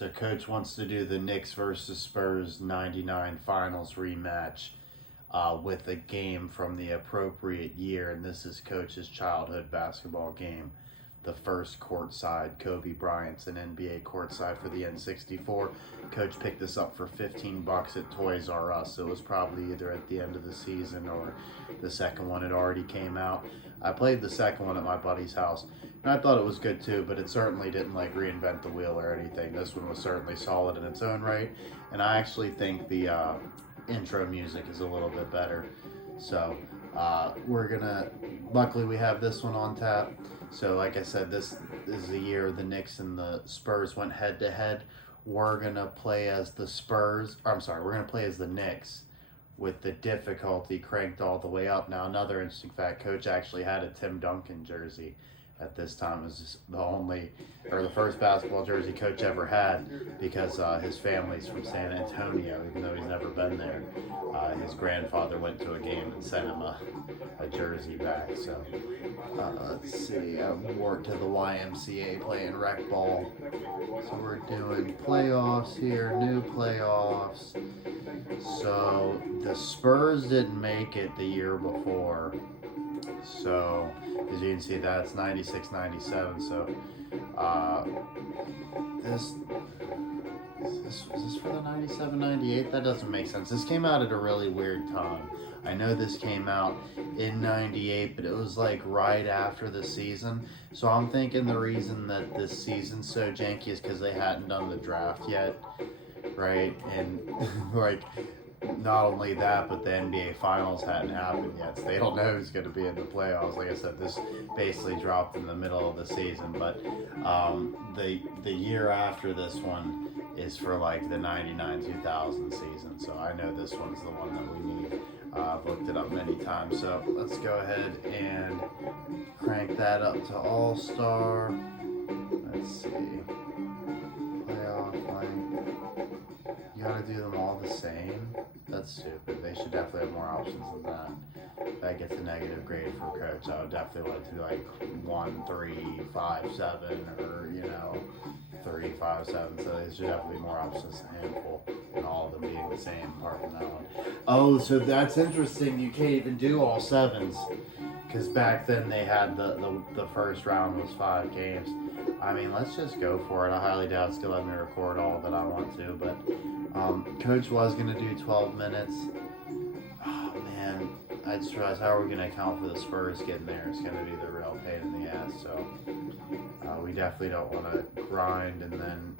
So Coach wants to do the Knicks versus Spurs 99 finals rematch with a game from the appropriate year. And this is Coach's childhood basketball game. The first Courtside. Kobe Bryant's an NBA Courtside for the N64. Coach picked this up for $15 at Toys R Us. So it was probably either at the end of the season or the second one had already came out. I played the second one at my buddy's house, and I thought it was good too, but it certainly didn't like reinvent the wheel or anything. This one was certainly solid in its own right, and I actually think the intro music is a little bit better. So luckily we have this one on tap. So like I said, this is the year the Knicks and the Spurs went head to head. We're gonna play as the we're gonna play as the Knicks with the difficulty cranked all the way up. Now, another interesting fact, Coach actually had a Tim Duncan jersey at this time. It was the first basketball jersey Coach ever had, because his family's from San Antonio, even though he's never been there. His grandfather went to a game and sent him a jersey back. So let's see, I worked to the YMCA playing rec ball. So we're doing playoffs here, new playoffs. So the Spurs didn't make it the year before. So, as you can see, that's 96-97. So, is this for the 97-98? That doesn't make sense. This came out at a really weird time. I know this came out in 98, but it was like right after the season. So I'm thinking the reason that this season's so janky is because they hadn't done the draft yet, right? And like, not only that, but the NBA Finals hadn't happened yet, so they don't know who's going to be in the playoffs. Like I said, this basically dropped in the middle of the season, but the year after this one is for like the 99-2000 season, so I know this one's the one that we need. I've looked it up many times, so let's go ahead and crank that up to All-Star. Let's see. Playoff length. You gotta do them all the same? That's stupid. They should definitely have more options than that. That gets a negative grade for Coach. I would definitely like to do like 1, 3, 5, 7, or 3, 5, 7. So there should definitely be more options, a handful, and all of them being the same apart from that one. Oh, so that's interesting. You can't even do all 7s, because back then they had the first round was 5 games. I mean, let's just go for it. I highly doubt it's going to let me record all that I want to, but Coach was going to do 12 minutes. Oh, man, I just realized, how are we going to account for the Spurs getting there? It's going to be the real pain in the ass, so we definitely don't want to grind, and then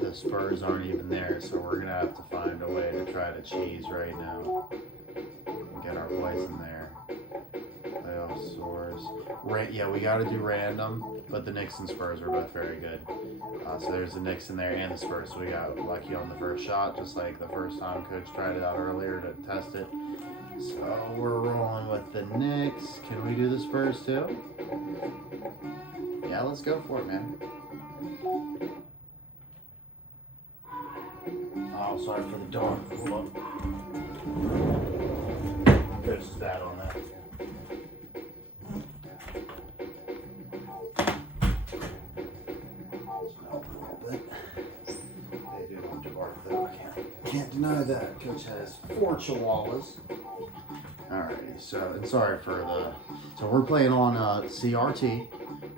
the Spurs aren't even there, so we're going to have to find a way to try to cheese right now and get our boys in there. Playoff source. Yeah, we got to do random, but the Knicks and Spurs are both very good. So there's the Knicks in there and the Spurs. So we got lucky on the first shot, just like the first time Coach tried it out earlier to test it. So we're rolling with the Knicks. Can we do the Spurs too? Yeah, let's go for it, man. Oh, sorry for the dog. Hold on. Coach is bad on that. Can't deny that. Coach has 4 chihuahuas. Alrighty, so, and sorry for so we're playing on CRT,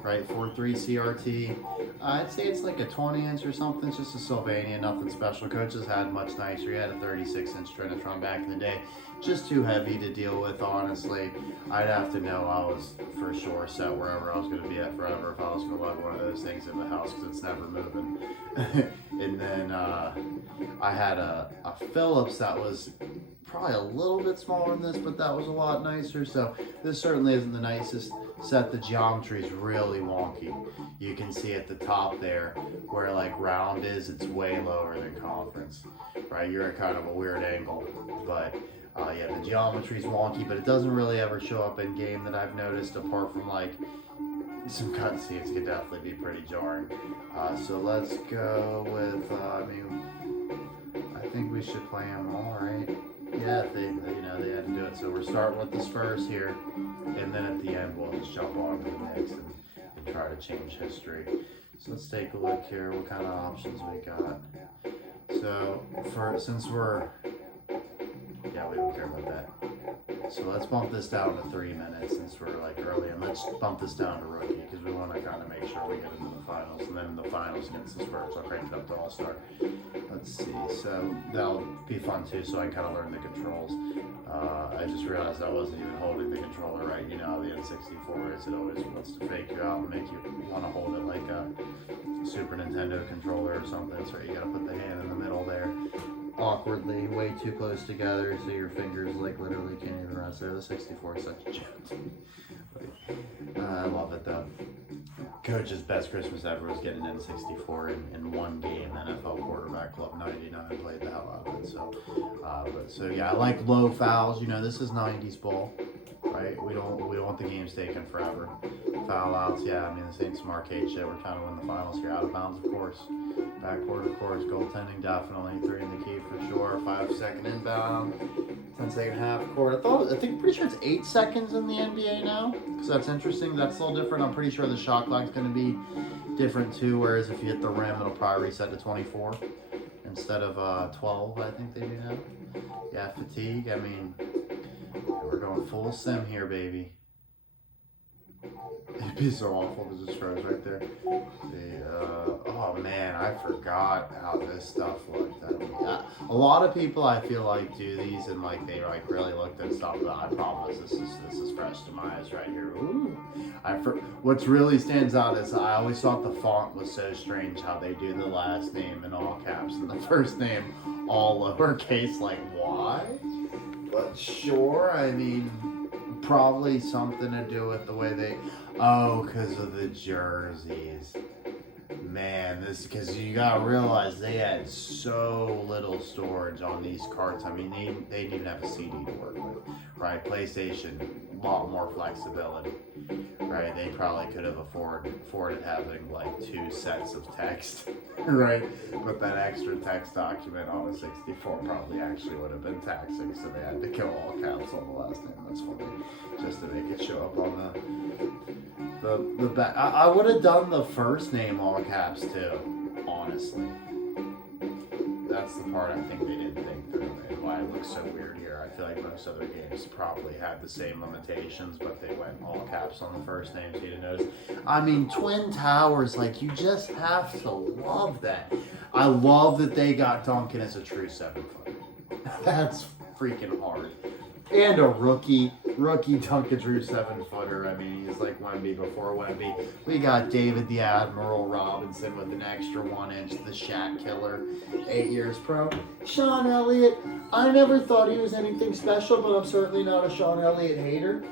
right? 4.3 CRT. I'd say it's like a 20-inch or something. It's just a Sylvania, nothing special. Coach has had much nicer. He had a 36-inch Trinitron back in the day. Just too heavy to deal with, honestly. I'd have to know I was for sure set wherever I was going to be at forever if I was going to let one of those things in the house, because it's never moving. And then I had a Phillips that was probably a little bit smaller than this, but that was a lot nicer. So this certainly isn't the nicest set. The geometry is really wonky. You can see at the top there where like round is, it's way lower than conference, right? You're at kind of a weird angle, but yeah, the geometry's wonky, but it doesn't really ever show up in game that I've noticed, apart from like some cutscenes can definitely be pretty jarring. So let's go with, I think we should play them all, right? Yeah, they had to do it. So we're starting with the Spurs here, and then at the end we'll just jump on to the Knicks and try to change history. So let's take a look here. What kind of options we got? So since we're, yeah, we don't care about that. So let's bump this down to 3 minutes since we're like early, and let's bump this down to rookie because we want to kind of make sure we get into the finals, and then in the finals against the Spurs, I'll crank it up to All-Star. Let's see, so that'll be fun too, so I kind of learned the controls. I just realized I wasn't even holding the controller right. You know how the N64 is, it always wants to fake you out and make you want to hold it like a Super Nintendo controller or something, so you gotta put the hand in the middle there. Awkwardly, way too close together, so your fingers like literally can't even rest there. The 64 is such a joke. I love it though. Coach's best Christmas ever was getting an N64 in one game. NFL quarterback club 99 played the hell out of it. So yeah, I like low fouls. You know, this is 90s ball, right? We don't want the games taken forever. Foul outs, yeah. I mean, this ain't some arcade shit. We're trying to win the finals here. Out of bounds, of course. Backcourt, of course. Goaltending, definitely. 3 in the key for sure. 5-second inbound. 10-second half court. Pretty sure it's 8 seconds in the NBA now. Because that's interesting. That's a little different. I'm pretty sure the shot clock's going to be different too. Whereas if you hit the rim, it'll probably reset to 24 instead of 12. I think they do now. Yeah, fatigue. I mean, we're going full sim here, baby. It'd be so awful to just froze right there. Oh man, I forgot how this stuff looked. A lot of people I feel like do these and like they like really looked at stuff, but I promise this is fresh to my eyes right here. Ooh. What's really stands out is I always thought the font was so strange how they do the last name in all caps and the first name all lowercase. Like why? But sure, I mean. Probably something to do with the way they, because of the jerseys. Man, because you gotta realize they had so little storage on these carts. I mean, they didn't even have a CD to work with, right? PlayStation, a lot more flexibility, right? They probably could have afforded having like 2 sets of text, right? But that extra text document on a 64 probably actually would have been taxing, so they had to go all caps on the last name. That's funny, just to make it show up on the back. I would have done the first name all caps too, honestly. That's the part I think they didn't think through and why it looks so weird here. I feel like most other games probably had the same limitations, but they went all caps on the first name so you didn't notice. I mean, Twin Towers, like you just have to love that. I love that they got Duncan as a true 7-footer. That's freaking hard. And a rookie Duncan Drew 7-footer. I mean, he's like Wemby before Wemby. We got David the Admiral Robinson with an extra 1 inch, the Shaq Killer, 8 years pro. Sean Elliott, I never thought he was anything special, but I'm certainly not a Sean Elliott hater.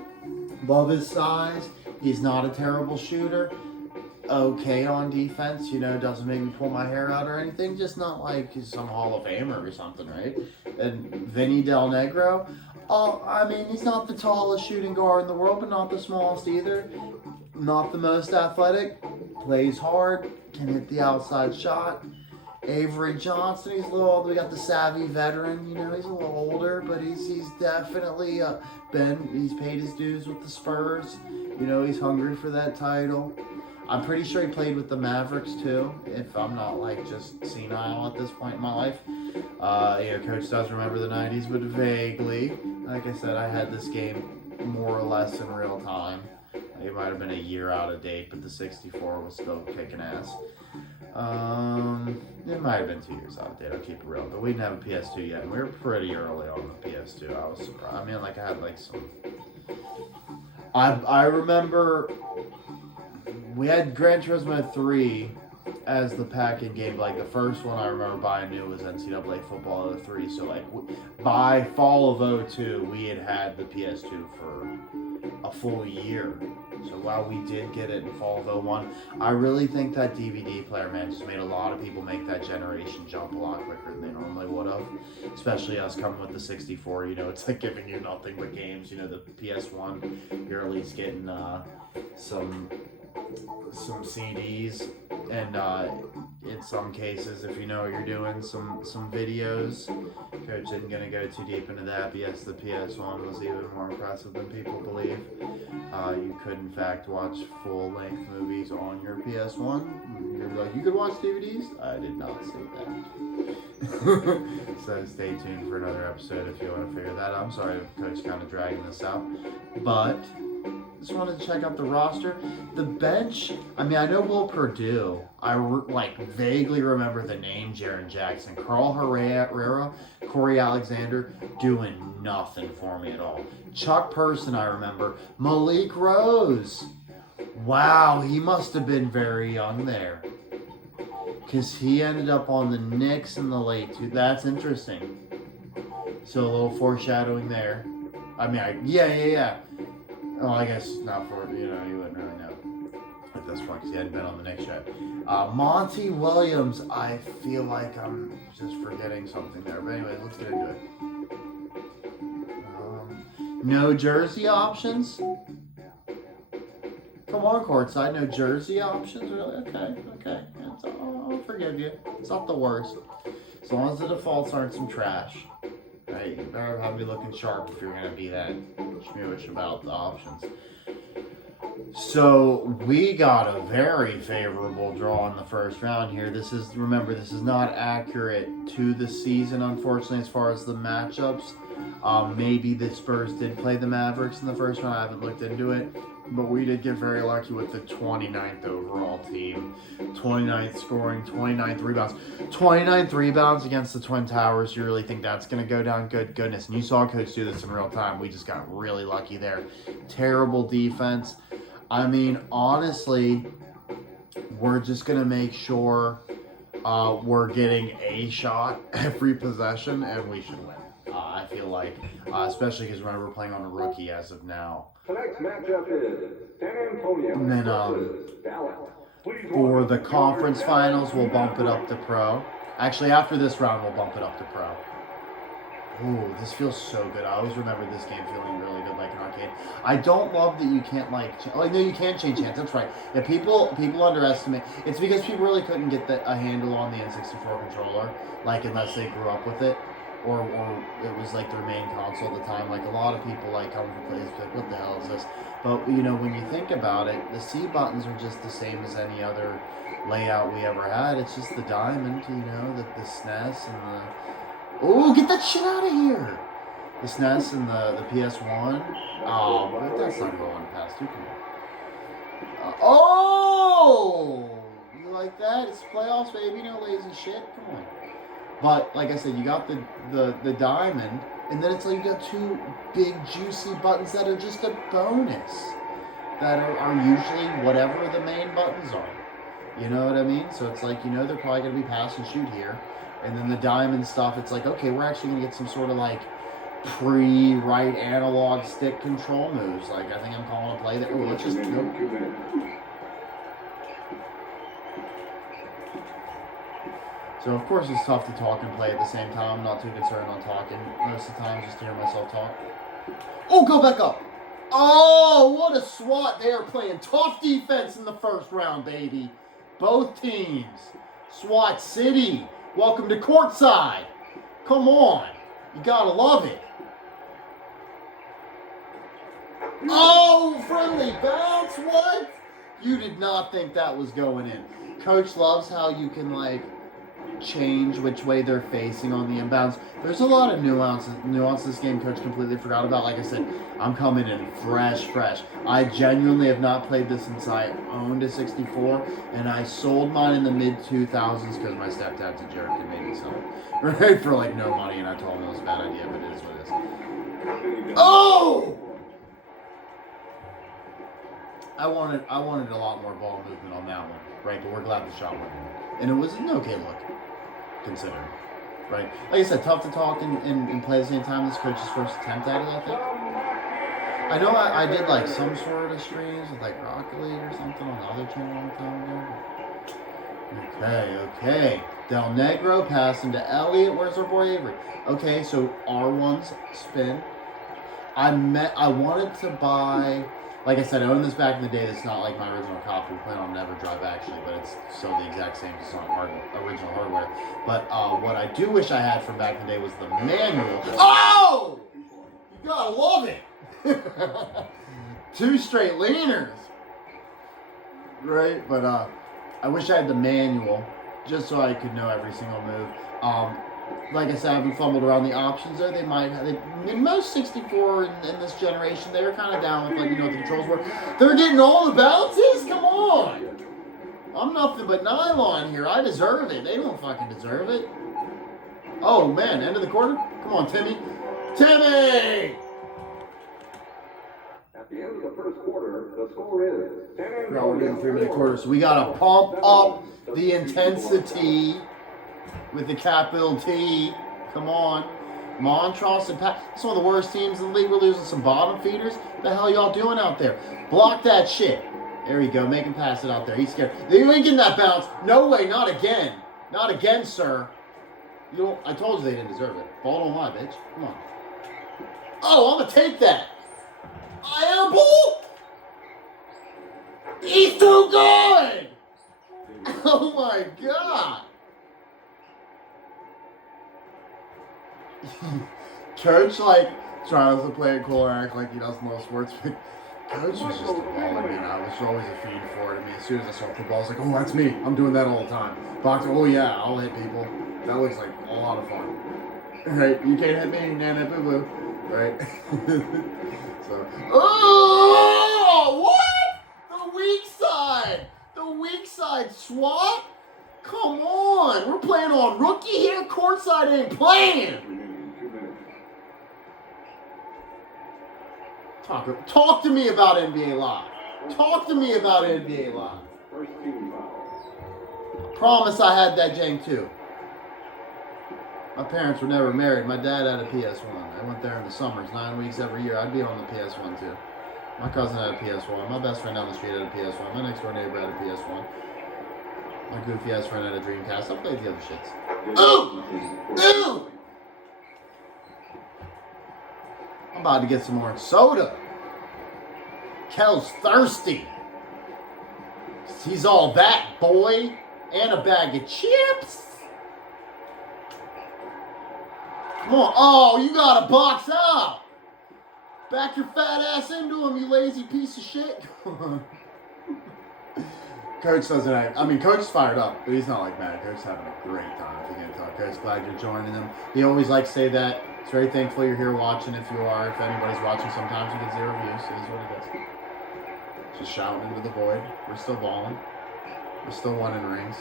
Love his size. He's not a terrible shooter. Okay on defense, you know, doesn't make me pull my hair out or anything. Just not like he's some Hall of Famer or something, right? And Vinny Del Negro. Oh, I mean, he's not the tallest shooting guard in the world, but not the smallest either. Not the most athletic. Plays hard. Can hit the outside shot. Avery Johnson, he's a little older. We got the savvy veteran. You know, he's a little older, but he's definitely he's paid his dues with the Spurs. You know, he's hungry for that title. I'm pretty sure he played with the Mavericks too, if I'm not like just senile at this point in my life. Coach does remember the 90s, but vaguely. Like I said, I had this game more or less in real time. It might have been a year out of date, but the 64 was still kicking ass. It might have been 2 years out of date, I'll keep it real. But we didn't have a PS2 yet, and we were pretty early on the PS2. I was surprised. I mean, like I had like some... I remember we had Gran Turismo 3 as the pack-in game. Like the first one I remember buying new was NCAA Football 03. So like by fall of 02, we had the PS2 for a full year. So while we did get it in fall of 01, I really think that DVD player, man, just made a lot of people make that generation jump a lot quicker than they normally would have. Especially us coming with the 64, you know, it's like giving you nothing but games. You know, the PS1, you're at least getting some some CDs, and in some cases, if you know what you're doing, some videos. Coach isn't going to go too deep into that, but yes, the PS1 was even more impressive than people believe. You could, in fact, watch full-length movies on your PS1. You're like, you could watch DVDs? I did not say that. So stay tuned for another episode if you want to figure that out. I'm sorry, Coach kind of dragging this out, but just wanted to check out the roster. The bench, I mean, I know Will Purdue. I vaguely remember the name Jaren Jackson. Carl Herrera, Corey Alexander, doing nothing for me at all. Chuck Person, I remember. Malik Rose. Wow, he must have been very young there. Because he ended up on the Knicks in the late That's interesting. So a little foreshadowing there. I mean, yeah. Oh, I guess not for, you wouldn't really know at this point because he hadn't been on the Knicks yet. Monty Williams, I feel like I'm just forgetting something there. But anyway, let's get into it. No jersey options? Come on, Courtside, no jersey options? Really? Okay. I'll forgive you. It's not the worst. As long as the defaults aren't some trash. Hey, you better have me looking sharp if you're going to be that schmooish about the options. So, we got a very favorable draw in the first round here. Remember, this is not accurate to the season, unfortunately, as far as the matchups. Maybe the Spurs did play the Mavericks in the first round. I haven't looked into it. But we did get very lucky with the 29th overall team. 29th scoring, 29th rebounds. 29th rebounds against the Twin Towers. You really think that's going to go down? Good goodness. And you saw Coach do this in real time. We just got really lucky there. Terrible defense. I mean, honestly, we're just going to make sure we're getting a shot every possession, and we should win. I feel like, especially because remember, we're playing on a rookie as of now. The next matchup is San Antonio. And then for the conference finals, we'll bump it up to pro. Actually, after this round, we'll bump it up to pro. Ooh, this feels so good. I always remember this game feeling really good, like an arcade. I don't love that you can't no, you can change hands. That's right. Yeah, people underestimate. It's because people really couldn't get a handle on the N64 controller, like unless they grew up with it. Or it was like their main console at the time. Like a lot of people come from places like, what the hell is this? But when you think about it, the C buttons are just the same as any other layout we ever had. It's just the diamond, the SNES and the... Oh, get that shit out of here! The SNES and the PS1. Oh, but that's not going past you. Oh! You like that? It's playoffs, baby. No lazy shit. Come on. But, like I said, you got the diamond, and then it's like you got two big, juicy buttons that are just a bonus. That are usually whatever the main buttons are. You know what I mean? So it's like, they're probably going to be pass and shoot here. And then the diamond stuff, it's like, okay, we're actually going to get some sort of, pre-right analog stick control moves. I think I'm calling a play that, let's just go. So, of course, it's tough to talk and play at the same time. I'm not too concerned on talking most of the time, just to hear myself talk. Oh, go back up. Oh, what a swat. They are playing tough defense in the first round, baby. Both teams. SWAT City. Welcome to Courtside. Come on. You got to love it. Oh, friendly bounce. What? You did not think that was going in. Coach loves how you can, change which way they're facing on the inbounds. There's a lot of nuance this game Coach completely forgot about. Like I said, I'm coming in fresh. I genuinely have not played this since I owned a 64, and I sold mine in the mid-2000s because my stepdad's a jerk and made me sell it. Right? For no money, and I told him it was a bad idea, but it is what it is. Oh! I wanted a lot more ball movement on that one, right? But we're glad the shot went in. And it was an okay look, considering, right? Like I said, tough to talk and play at the same time. This coach's first attempt at it, I think. I know I did some sort of streams with Rocket League or something on the other channel a long time ago. Okay. Del Negro passing to Elliott. Where's our boy Avery? Okay, so R1's spin. I wanted to buy Like I said, I owned this back in the day. That's not like my original copy. We plan on never drive actually, but it's still the exact same. It's not original hardware. But what I do wish I had from back in the day was the manual. Oh! You gotta love it. 2 straight leaners. Right? But I wish I had the manual just so I could know every single move. Like I said, I haven't fumbled around the options there. They might have. In most 64 in this generation, they were kind of down with, like, you know what the controls were. They're getting all the bounces? Come on! I'm nothing but nylon here. I deserve it. They don't fucking deserve it. Oh, man. End of the quarter? Come on, Timmy. Timmy! At the end of the first quarter, the score is San Antonio. We're getting 3-minute quarters, so we got to pump up the intensity. With the capital T. Come on. Montrose and Pat. It's one of the worst teams in the league. We're losing some bottom feeders. What the hell y'all doing out there? Block that shit. There you go. Make him pass it out there. He's scared. You ain't getting that bounce. No way. Not again. Not again, sir. You don't. I told you they didn't deserve it. Ball don't lie, bitch. Come on. Oh, I'm going to take that. Airball? He's too good. Oh, my God. Coach, like, tries to play it cool and act like he doesn't know sports. Coach was just a ball. I mean, I was always a fiend for it. I mean, as soon as I saw football, I was like, oh, that's me. I'm doing that all the time. Boxing, oh, yeah, I'll hit people. That looks like a lot of fun. Right? You can't hit me, nana boo-boo. Right? So, oh, what? The weak side. The weak side swat? Come on. We're playing on rookie here. Courtside ain't playing. Talk to me about NBA Live. Talk to me about NBA Live. Promise I had that jank too. My parents were never married. My dad had a PS1. I went there in the summers, 9 weeks every year. I'd be on the PS1 too. My cousin had a PS1. My best friend down the street had a PS1. My next door neighbor had a PS1. My goofy ass friend had a Dreamcast. I played the other shits. Ooh! Ooh! I'm about to get some more soda. Kel's thirsty. He's all that, boy. And a bag of chips. Come on. Oh, you gotta box out. Back your fat ass into him, you lazy piece of shit. Coach doesn't act. I mean, Coach is fired up, but he's not like mad. Coach's having a great time. If you can talk, Coach, glad you're joining him. He always likes to say that. He's very thankful you're here watching. If you are, if anybody's watching, sometimes you get 0 views. So this is what he does. Just shouting into the void. We're still balling. We're still winning rings.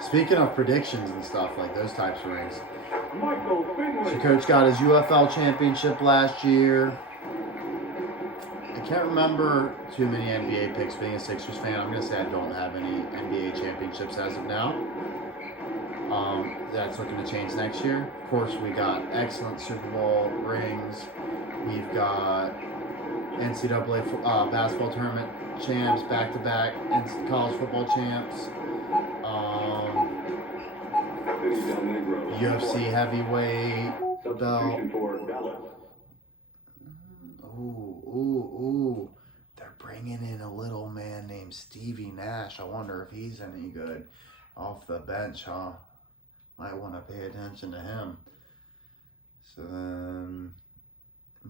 Speaking of predictions and stuff, like those types of rings. So Coach got his UFL championship last year. I can't remember too many NBA picks. Being a Sixers fan, I'm going to say I don't have any NBA championships as of now. That's looking to change next year. Of course, we got excellent Super Bowl rings. We've got NCAA basketball tournament champs, back-to-back college football champs. UFC heavyweight belt. Ooh. They're bringing in a little man named Stevie Nash. I wonder if he's any good off the bench, huh? Might want to pay attention to him. So then,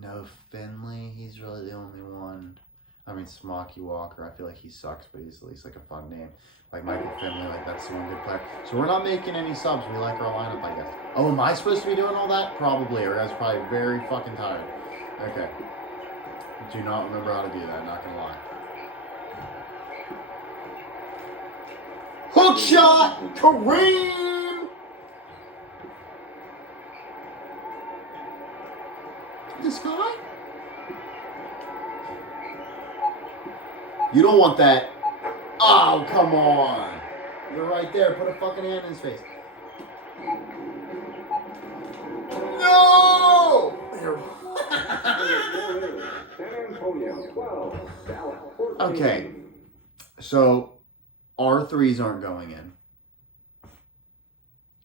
no Finley. He's really the only one. I mean, Smoky Walker. I feel like he sucks, but he's at least like a fun name. Like Michael Finley, like that's the one good player. So we're not making any subs. We like our lineup, I guess. Oh, am I supposed to be doing all that? Probably, or I was probably very fucking tired. Okay. Do not remember how to do that, not gonna lie. Hook shot! Kareem! This guy? You don't want that. Oh, come on. You're right there. Put a fucking hand in his face. No! Okay. So, our threes aren't going in.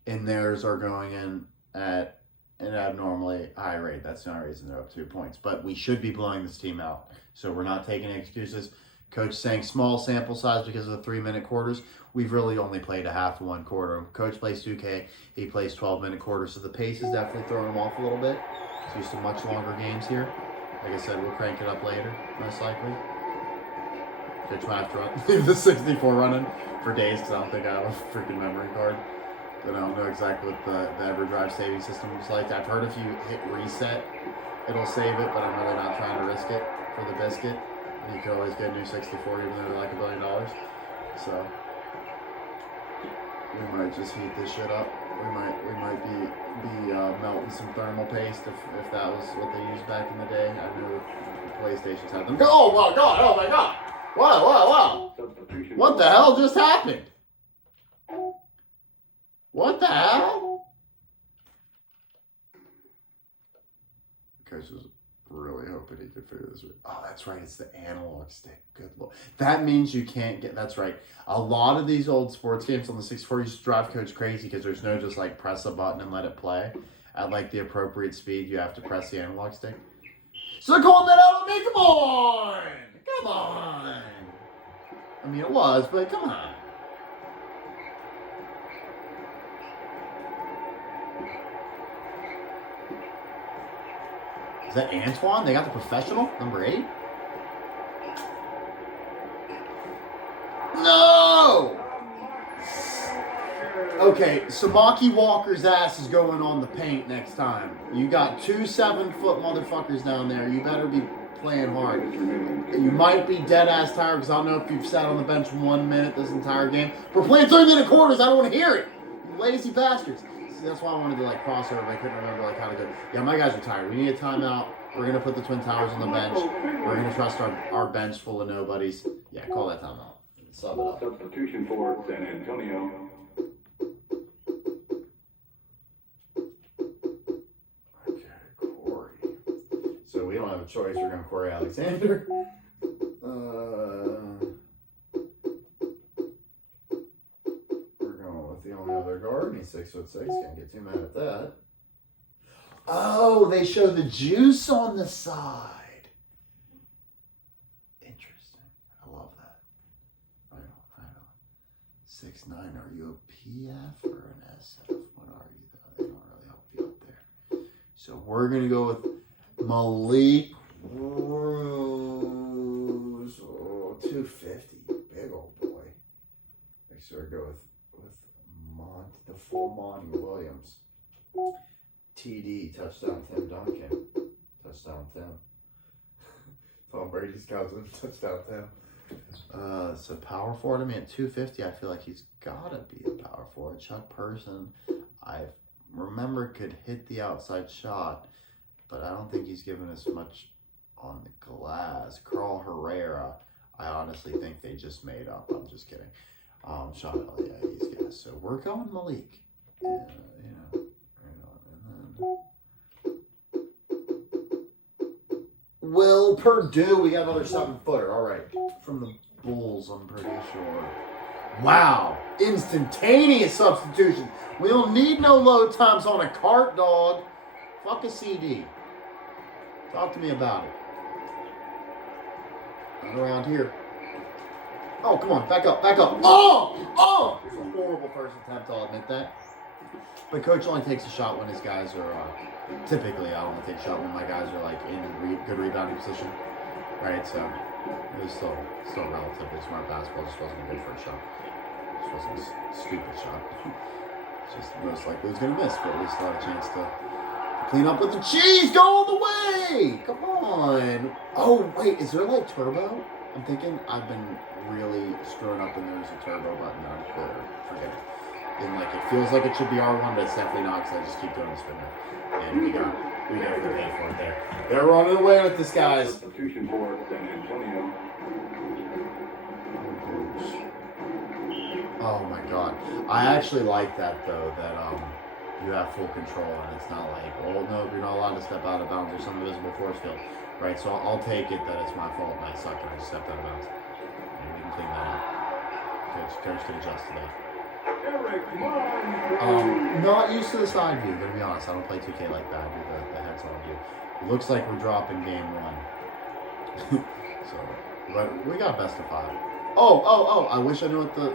And theirs are going in at an abnormally high rate. That's the only reason they're up 2 points. But we should be blowing this team out. So we're not taking excuses. Coach saying small sample size because of the 3-minute quarters. We've really only played a half of one quarter. Coach plays 2K. He plays 12-minute quarters. So the pace is definitely throwing him off a little bit. So used to much longer games here. Like I said, we'll crank it up later, most likely. Coach might have to leave the 64 running for days because I don't think I have a freaking memory card. But I don't know exactly what the EverDrive saving system looks like. I've heard if you hit reset, it'll save it, but I'm really not trying to risk it for the biscuit. You could always get a new 64 even though they're like $1 billion. So we might just heat this shit up. We might be melting some thermal paste if that was what they used back in the day. I know the PlayStations had them. Oh my god! Oh my god! Wow! What the hell just happened? What the hell? Coach was really hoping he could figure this out. Oh, that's right. It's the analog stick. Good lord. That means you can't get... That's right. A lot of these old sports games on the 64 used to drive Coach crazy because there's no just like press a button and let it play. At like the appropriate speed, you have to press the analog stick. So they're calling that out on me? Come on! Come on! I mean, it was, but come on. Is that Antoine? They got the professional? Number 8? No! Okay, Samaki Walker's ass is going on the paint next time. You got 2 7-foot motherfuckers down there. You better be playing hard. You might be dead-ass tired because I don't know if you've sat on the bench 1 minute this entire game. We're playing 3-minute quarters. I don't want to hear it. You lazy bastards. See, that's why I wanted to like crossover. I couldn't remember like how to go. Yeah, my guys are tired. We need a timeout. We're going to put the Twin Towers on the bench. We're going to trust our bench full of nobodies. Yeah, call that timeout. Sub it up. Substitution for San Antonio. Okay, Corey. So we don't have a choice. We're going Corey Alexander. We're going with the only other guard. He's 6'6". Can't get too mad at that. Oh, they show the juice on the side. Interesting. I love that. Right on. 6'9". Are you a PF or an SF? What are you though? They don't really help you out there. So we're gonna go with Malik Rose. Oh, 250. Big old boy. Make sure I go with the full Monty Williams. TD, touchdown Tim Duncan. Touchdown Tim. Tom Brady's cousin, touchdown Tim. So power forward, I mean at 250, I feel like he's gotta be a power forward. Chuck Person, I remember could hit the outside shot, but I don't think he's given us much on the glass. Carl Herrera, I honestly think they just made up. I'm just kidding. Sean Elliott, yeah, he's gas. So we're going Malik. Will Purdue, we got another 7-footer. All right, from the Bulls, I'm pretty sure. Wow, instantaneous substitution. We don't need no load times on a cart, dog. Fuck a CD. Talk to me about it. Not around here. Oh, come on, back up, back up. Oh! It's a horrible first attempt, I'll admit that. But coach only takes a shot when his guys are, typically I only take a shot when my guys are like in good rebounding position, right? So it was still relatively smart basketball, just wasn't a good first shot. Just wasn't a stupid shot. Just most likely was going to miss, but we still had a chance to clean up with the cheese, go all the way! Come on! Oh, wait, is there like turbo? I'm thinking I've been really screwing up and there's a turbo button that I'm forgetting. And like it feels like it should be R1, but it's definitely not because I just keep doing the spin move. And we definitely paid for it there. They're running away with this, guys. Substitution for San Antonio. Oh my god. I actually like that though, that you have full control and it's not like, oh no, you're not allowed to step out of bounds or some invisible force field. Right, so I'll take it that it's my fault and I suck and I just stepped out of bounds. And we can clean that up. Coach can adjust to that. Not used to the side view, gonna be honest. I don't play 2K like that. I do the heads-on view. It looks like we're dropping game 1. So, but we got best of 5. Oh! I wish I knew what the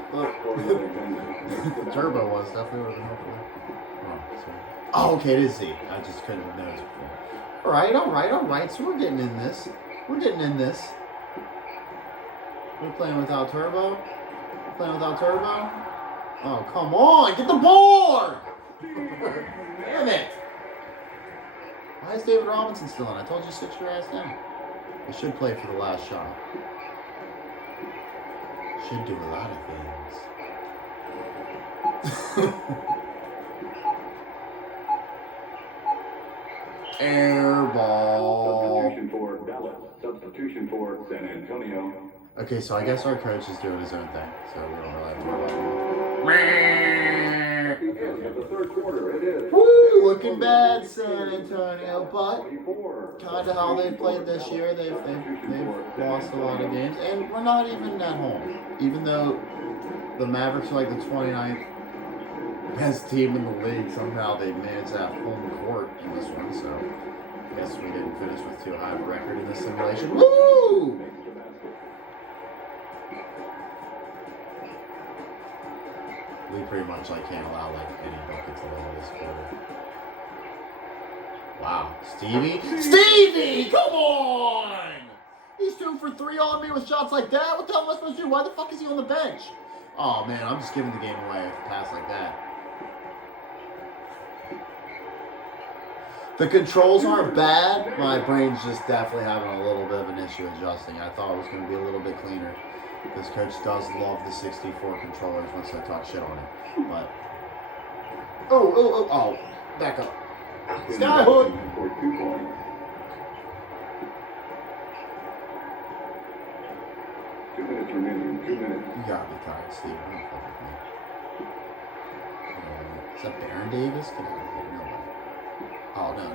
turbo was. Definitely would have been helpful. Oh, okay, it is Z. I just couldn't have noticed before. All right. So we're getting in this. We're playing without turbo. Oh, come on! Get the board! Damn it! Why is David Robinson still in? I told you to sit your ass down. We should play for the last shot. Should do a lot of things. Air ball. Substitution for San Antonio. Okay, so I guess our coach is doing his own thing, so we don't really have to worry about The third quarter, it is. Woo! Looking bad, San Antonio, but kind of how they've played this year. They've lost a lot of games, and we're not even at home. Even though the Mavericks are like the 29th best team in the league, somehow they managed to have home court in this one. So I guess we didn't finish with too high of a record in this simulation. Woo! We pretty much can't allow any buckets at all this quarter. Wow, Stevie, come on! He's 2 for 3 on me with shots like that. What the hell am I supposed to do? Why the fuck is he on the bench? Oh man, I'm just giving the game away with a pass like that. The controls aren't bad. My brain's just definitely having a little bit of an issue adjusting. I thought it was going to be a little bit cleaner. This coach does love the 64 controllers once I talk shit on it. But oh, back up. Skyhook. 2 minutes remaining. 2 minutes. You gotta be tired, Steve. Don't fuck with me. Is that Baron Davis? Get out of here. No way. Oh, no.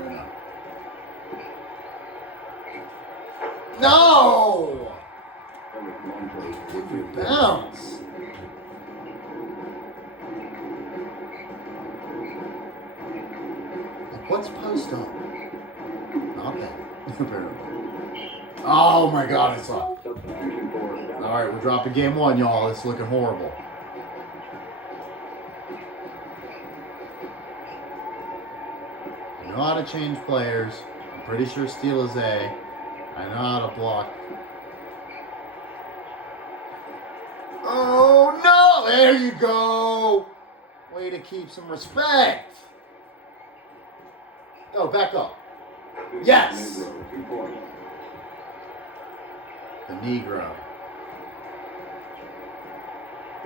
No! Bounce! What's post up? Not that. Oh my god, it's up. Alright, we're dropping game 1, y'all. It's looking horrible. I know how to change players. I'm pretty sure steal is A. I know how to block. Oh no! There you go! Way to keep some respect. Oh, back up. Yes! The Negro.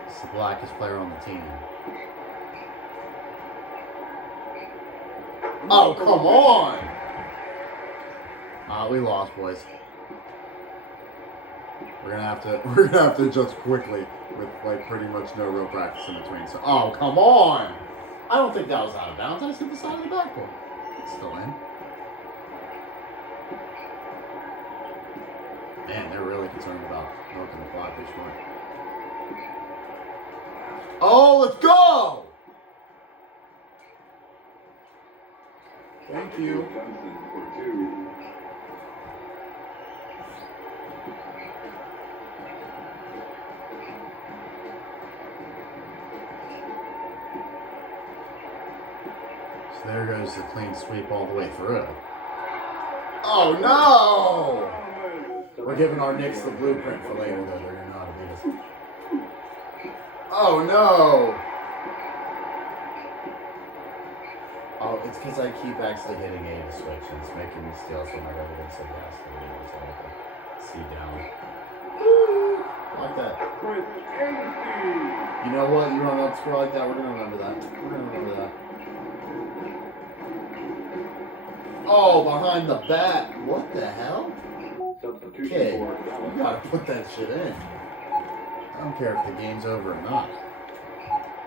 It's the blackest player on the team. Oh, come on! We lost, boys. We're gonna have to adjust quickly with pretty much no real practice in between. So, oh, come on! I don't think that was out of bounds. I just hit the side of the backboard. It's still in. Man, they're really concerned about milking the clock this short. Oh, let's go! Thank you. So there goes the clean sweep all the way through. Oh no! We're giving our Knicks the blueprint for later, though. They're going to know how to beat us. Oh, no! Oh, it's because I keep actually hitting A to switch, and it's making me steal some of my evidence of gas. So I can see down. Woo! Like that. You know what? You run up score like that, we're going to remember that. Oh, behind the bat. What the hell? Okay, you gotta put that shit in. I don't care if the game's over or not.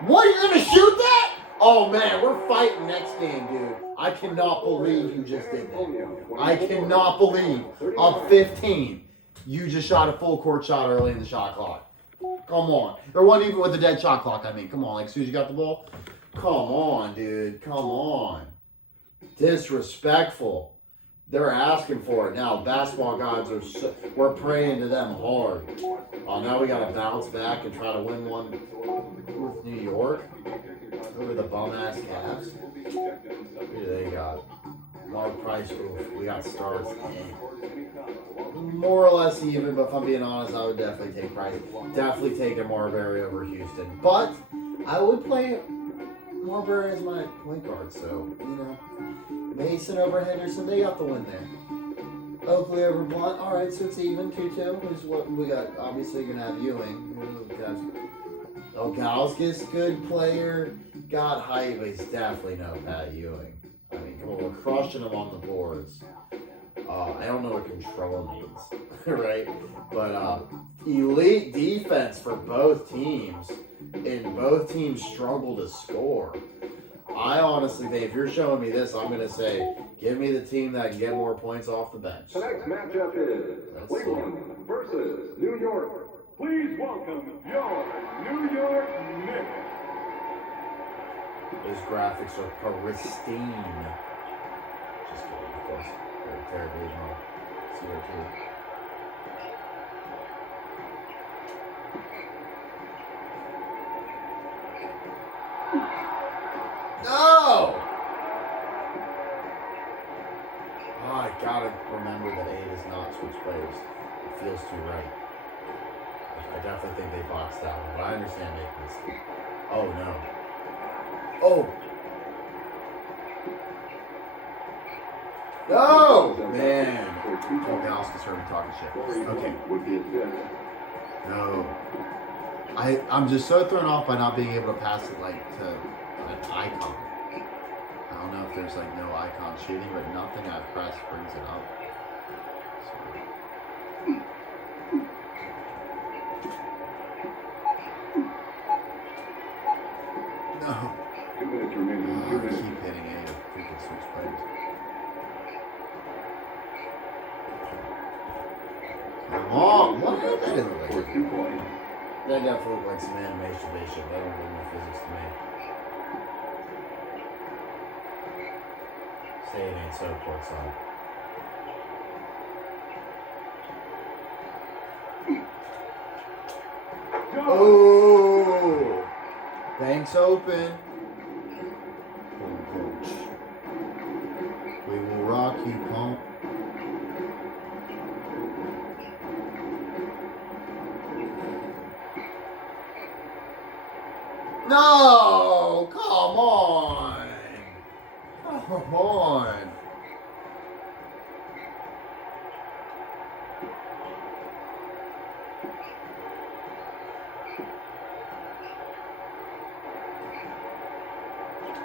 What, you're gonna shoot that? Oh man, we're fighting next game, dude. I cannot believe you just did that. I cannot believe, up 15, you just shot a full court shot early in the shot clock. Come on. There wasn't even with the dead shot clock, I mean. Come on, like as soon as you got the ball. Come on, dude. Come on. Disrespectful. They're asking for it now. Basketball gods are we're praying to them hard. Oh, now we got to bounce back and try to win one with New York over the bum-ass Cavs. Who do they got? Mark Price. Oof, we got stars. More or less even, but if I'm being honest, I would definitely take Price. Definitely taking Marbury over Houston. But I would play Marbury as my point guard, so, you know. Mason over Henderson, they got the win there. Oakley over Blunt, all right, so it's even, 2-2 is what we got. Obviously, you're going to have Ewing. Oh, Gauskas, good player. Got height, but he's definitely no Pat Ewing. I mean, come on, we're crushing him on the boards. I don't know what control means, right? But elite defense for both teams, and both teams struggle to score. I honestly think if you're showing me this, I'm going to say, give me the team that can get more points off the bench. The next matchup is Cleveland versus New York. Please welcome your New York Knicks. Those graphics are pristine. Just kidding, of course. Very terribly wrong. CO2. No! Oh, I gotta remember that A does not switch players. It feels too right. I definitely think they boxed out, but I understand making this. Oh no. Oh! No! Man. Oh, Gauskas heard me talking shit. Okay. No. I'm just so thrown off by not being able to pass it like to an icon. I don't know if there's like no icon shooting, but nothing I've pressed brings it up. No. 2 minutes remaining. I keep hitting A to freaking switch players. Come on! What happened in the way? That definitely looked like some animation they should. That don't look no physics to me. Say it ain't so, Courtside. Oh! Banks open. We will rock you, punk. No! Come on! Come on!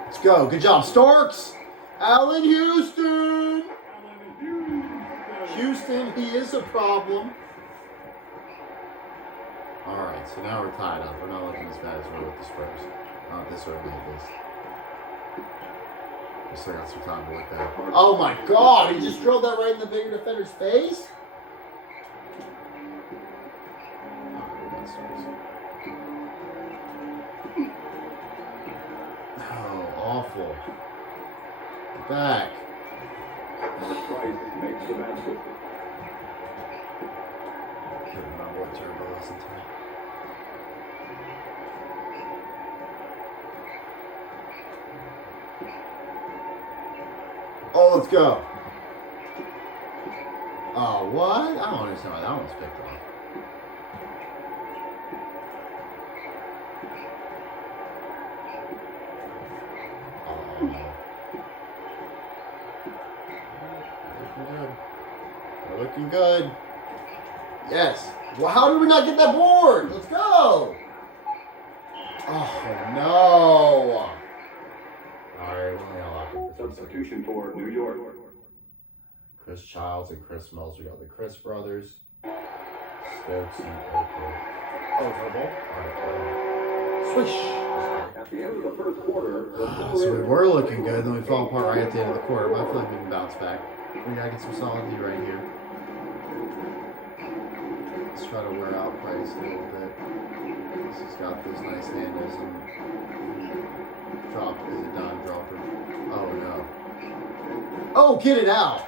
Let's go. Good job, Starks! Allen Houston! Houston, he is a problem. Alright, so now we're tied up. We're not looking as bad as we were with the Spurs. Not this early at least. We still got some time to work that. Oh my god, he just drilled that right in the bigger defender's face? Oh, awful. Back. Price makes the basket. Can't remember what turbo was in time. Oh, let's go. Oh, what? I don't understand why that one was picked off. Looking good. We're looking good. Yes. Well, how did we not get that board? Let's go. Oh, no. All right, we're only all out for Substitution for New York. Chris Childs and Chris Mills. We got the Chris brothers. Stokes and Oakley. Oh, for the ball? All right. Swish. At the end of the first quarter, So we were looking good, then we fell apart right at the end of the quarter, but I feel like we can bounce back. We gotta get some solid D right here. Let's try to wear out Price a little bit. He's got those nice handles and drop. Is it dime dropper? Oh no. Oh, get it out!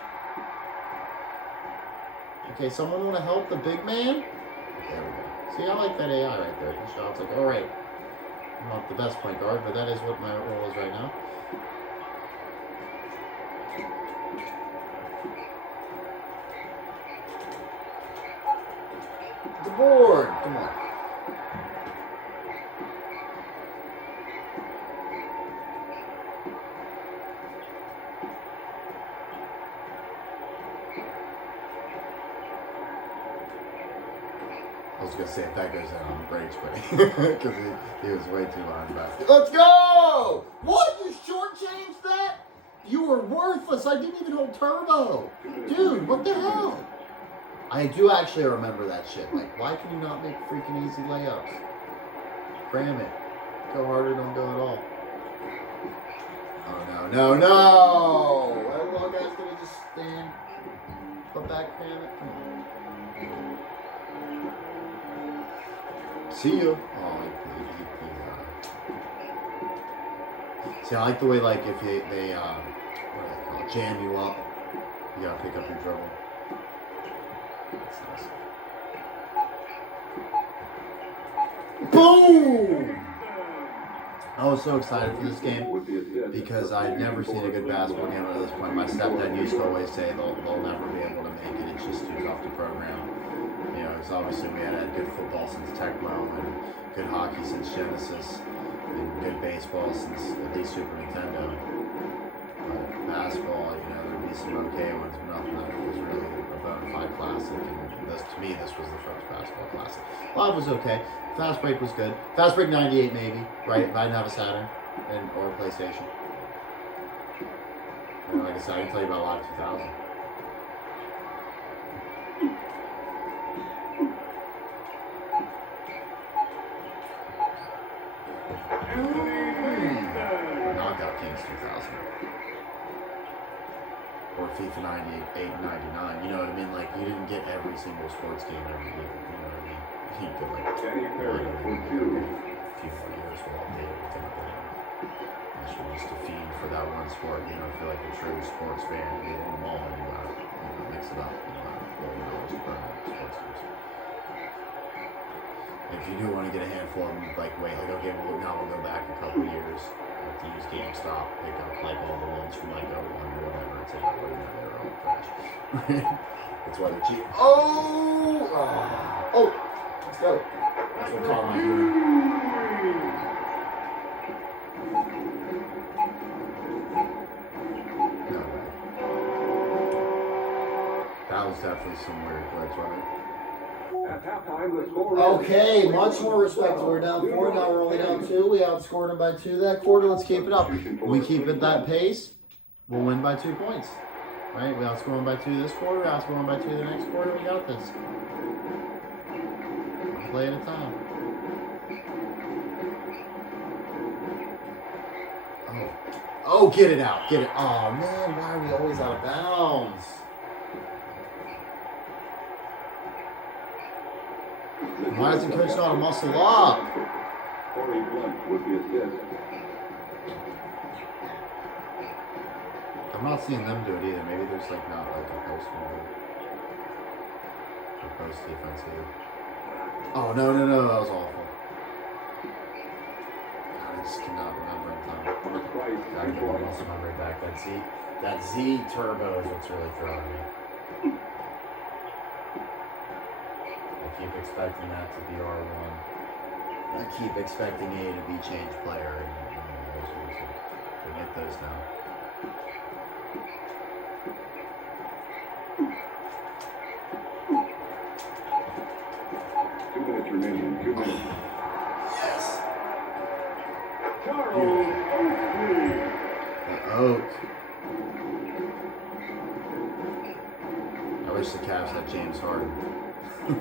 Okay, someone want to help the big man? There we go. See, I like that AI right there. He shouts like, alright, I'm not the best point guard, but that is what my role is right now. The board! Come on. I was gonna say if that goes in on the breaks, but because he was way too long basket. Let's go! What? You shortchanged that? You were worthless. I didn't even hold turbo, dude. What the hell? I do actually remember that shit. Like, why can you not make freaking easy layups? Cram it. Go harder, don't go at all. Oh no, no, no! That little guy's gonna just stand. Put back, cram it. Come on. See you. Oh, see, I like the way, like, if they what do they call it? Jam you up, you gotta pick up your dribble. That's nice. Boom! I was so excited for this game because I'd never seen a good basketball game at this point. My stepdad used to always say they'll never be able to make it. It's just too tough to program. You know, because obviously we had good football since Tecmo and good hockey since Genesis and good baseball since at least Super Nintendo. But basketball, you know, there'd be some okay ones, but nothing that was really a bona fide classic. And this, to me, this was the first basketball classic. Live was okay. Fast Break was good. Fast Break 98 maybe, right? If I didn't have a Saturn or a PlayStation. And like I said, I can tell you about Live 2000. Knockout Kings 2000. Or FIFA 98 and 99. You know what I mean? Like, you didn't get every single sports game every year. You know what I mean? You could, like, a few more years will update everything. Unless you're just a fiend for that one sport. You know, if you're like a true sports fan, you own them all and you gotta, mix it up. You know, $1 billion to burn on sports teams. If you do want to get a handful of them, like, wait, like, okay, well, now we'll go back a couple of years. Have to use GameStop, pick up, like, all the ones from, like, 01 or whatever. It's like, oh, no, they're all trash. That's why they're cheap. Oh! Oh! Let's go. That's what Carl might do. No way. That was definitely some weird glitch, wasn't it? At halftime, the score Okay, much more respect. We're down 4, now we're only down 2. We outscored them by 2 that quarter. Let's keep it up. We keep it that pace, we'll win by 2 points. Right? We outscore them by 2 this quarter, we outscore them by 2 the next quarter. We got this. One play at a time. Oh, get it out. Get it. Oh, man, why are we always out of bounds? Why doesn't Coach know how to muscle up? Corey Blunt with the assist. I'm not seeing them do it either. Maybe there's like not like a post move. Or post defense either. Oh, no. That was awful. God, I just cannot remember in time. Gotta get my muscle memory back. That Z turbo is what's really throwing me. I keep expecting that to be R1. I keep expecting A to be change player and those ones. So get those now. Remaining 2 minutes. Yes! Charles Oakley. The Oak. I wish the Cavs had James Harden. He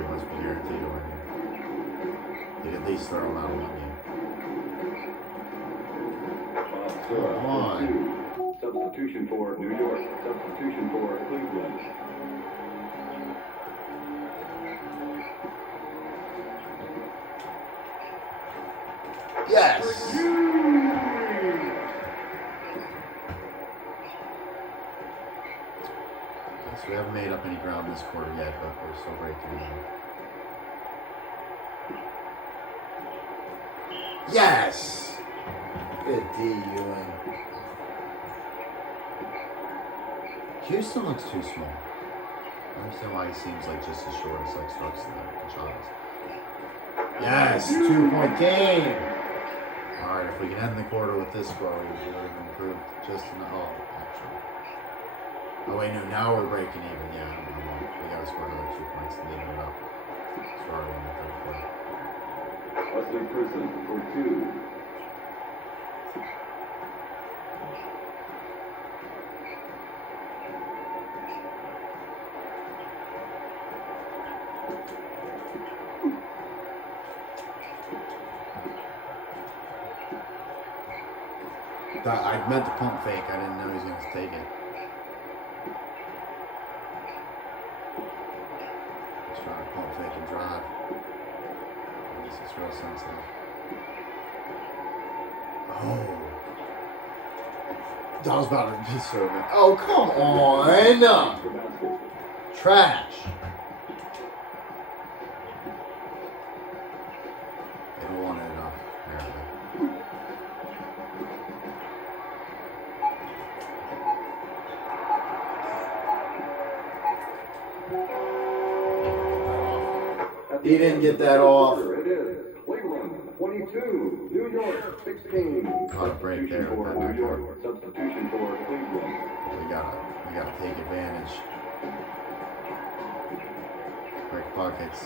must be guaranteed to win here. He'd at least throw him out of one game. Come on. Substitution for New York. Substitution for Cleveland. Yes! So we haven't made up any ground this quarter yet, but we're still breaking even. Yes! Good D, Ewing. Houston looks too small. I understand why he seems like just as short as like Starks and Gonzalez. Yes! 2-point game! Alright, if we can end the quarter with this score, we would have improved just enough. Oh, actually. Oh wait, no, now we're breaking even. Yeah, we gotta score another 2 points and leave it up. Score in the third quarter. Western Prison for 2. I meant to pump fake. I didn't know he was going to take it. Just trying to pump fake and drive. This is real sensitive. Oh. That was about to be serving. Oh, come on! Trash. They don't want it enough, apparently. He didn't get that off. It is Cleveland 22, New York 16. Caught a break there with that New York. Substitution for Cleveland. We gotta take advantage. Break buckets.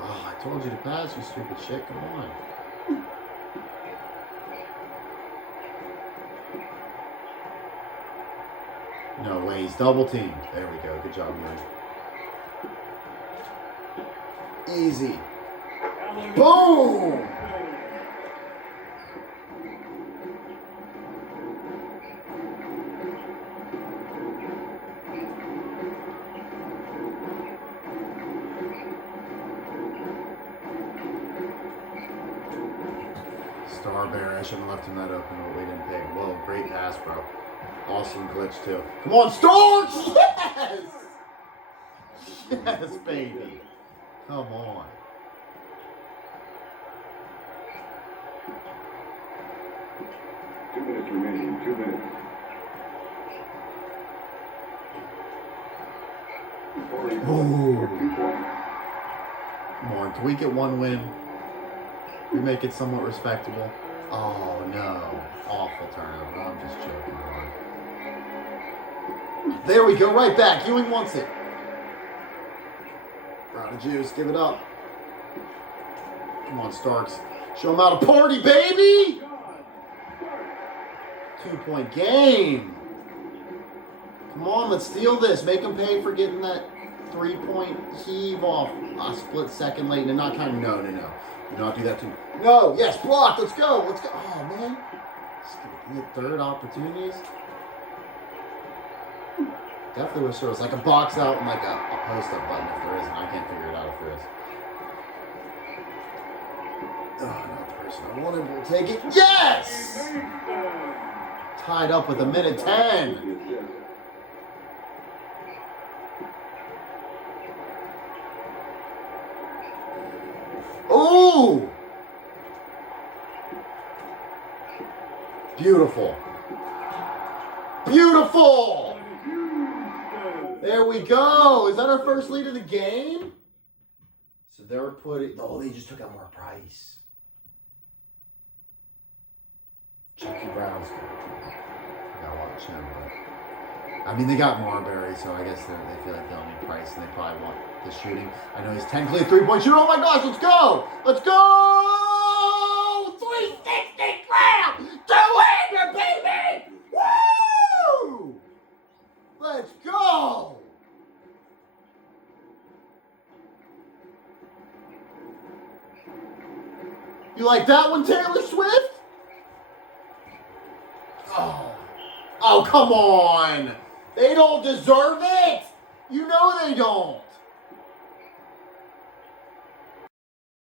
Oh, I told you to pass, you stupid shit. Come on. No way, he's double teamed. There we go. Good job, man. Easy. Boom! Starbear, I shouldn't have left him that open, but we didn't pick. Whoa, great pass, bro. Awesome glitch, too. Come on, Starks! Yes! Yes, baby. Come on. Two minutes remaining. 2 minutes. Ooh. Come on, can we get one win? We make it somewhat respectable. Oh no. Awful turnover. I'm just joking, Ron. There we go, right back. Ewing wants it. Brown of juice, give it up. Come on, Starks. Show him how to party, baby! 2-point game. Come on, let's steal this. Make him pay for getting that 3-point heave off a split second late and not kind of, no. Do not do that too. No, yes, block. Let's go. Oh, man. Get third opportunities. Definitely wish there was like a box out and like a post-up button if there isn't. I can't figure it out if there is. Oh, not the person I wanted. We'll take it. Yes! Tied up with 1:10. Ooh! Beautiful. Beautiful! There we go. Is that our first lead of the game? So they're putting... Oh, they just took out more price. Chucky Brown's good. Gotta watch him, but... I mean, they got Marbury, so I guess they feel like they'll need price, and they probably want the shooting. I know he's technically a 3-point shooter. Oh my gosh, let's go! Let's go! 360 grand! 200, baby! Woo! Let's go! You like that one, Taylor Swift? Oh, come on! They don't deserve it! You know they don't!